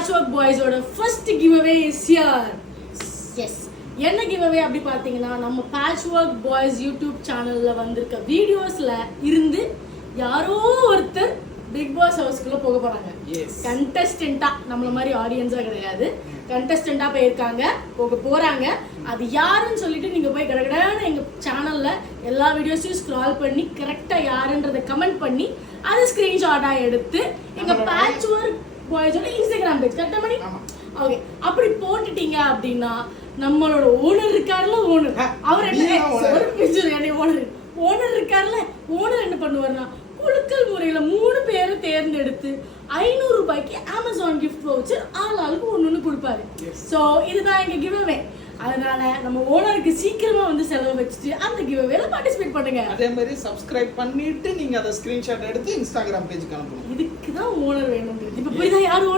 Patchwork பாய்ஸோட first giveaway is here. Yes, என்ன giveaway அப்படி பார்த்தீங்கன்னா, நம்ம பேட்ச்வொர்க் பாய்ஸ் யூடியூப் சேனல்ல வந்திருக்க வீடியோஸ்ல இருந்து யாரோ ஒருத்தர் பிக் பாஸ் ஹவுஸ்க்குள்ள போக போறாங்க. கண்டஸ்டன்டா, நம்மள மாதிரி ஆடியன்ஸா கிடையாது, கண்டஸ்டன்டா போயிருக்காங்க, போக போறாங்க. அது யாருன்னு சொல்லிட்டு நீங்க போய் கடகடான எங்க சேனல்ல எல்லா வீடியோஸையும் ஸ்க்ரால் பண்ணி கரெக்டா யாருன்றதை கமெண்ட் பண்ணி அதை ஸ்கிரீன்ஷாட்டா எடுத்து எங்க பேட்ச்வொர்க் பாய்ஸோட இன்ஸ்டாகிராம் பேஜ் கரெக்டா பண்ணி ஓகே அப்படி போட்டுட்டீங்க அப்படின்னா, நம்மளோட ஓனர் இருக்காருல, ஓனர் அவர் என்ன ஓனர் இருக்காருல, ஓனர் என்ன பண்ணுவாருன்னா குலுக்கல் முறையில 3 பேரை தேர்ந்தெடுத்து 500 ரூபாய்க்கு அமேசான் கிஃப்ட் வவுச்சர் ஆளுக்கு ஒன்னு கொடுப்பாரு. சோ இதுதான் எங்க கிவ்அவே. அதனால நம்ம ஓனருக்கு சீக்கிரமா வந்து செலவு வச்சுட்டு அந்த கிவ்அவேல பார்ட்டிசிபேட் பண்ணுங்க. அதே மாதிரி சப்ஸ்கிரைப் பண்ணிட்டு நீங்க அதை ஸ்கிரீன்ஷாட் எடுத்து இன்ஸ்டாகிராம் பேஜ்க்கு அனுப்பணும். இதுக்கு தான் ஓனர் வேணும். இப்ப புரியுதா யார்